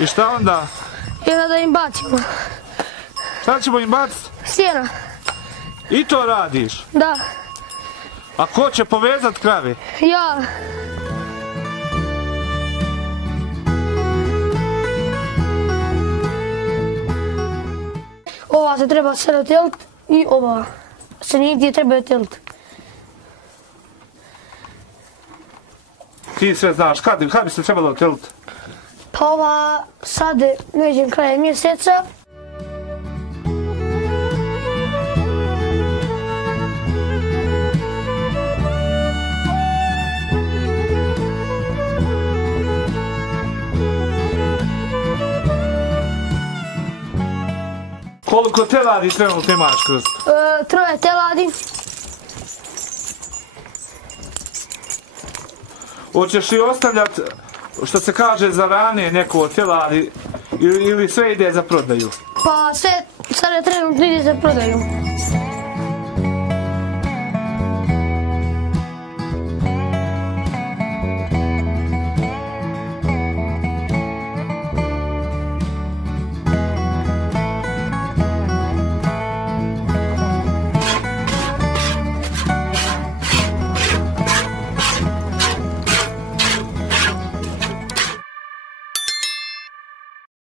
I šta onda? I onda da im bacimo. Šta ćemo im baciti? Sjena. I to radiš? Da. A ko će povezat krave? Ja. Ova se treba sada tilt i ova se nigdje treba tilt. Ti sve znaš, kad bi se trebalo tilt? Pa ova sad neđem krajem mjeseca. Koliko teladi trenutno imaš, Krsto? 3 teladi. Hoćeš li ostavljati, što se kaže, za rane neko od teladi ili sve ide za prodaju? Pa sve sada trenutno ide za prodaju.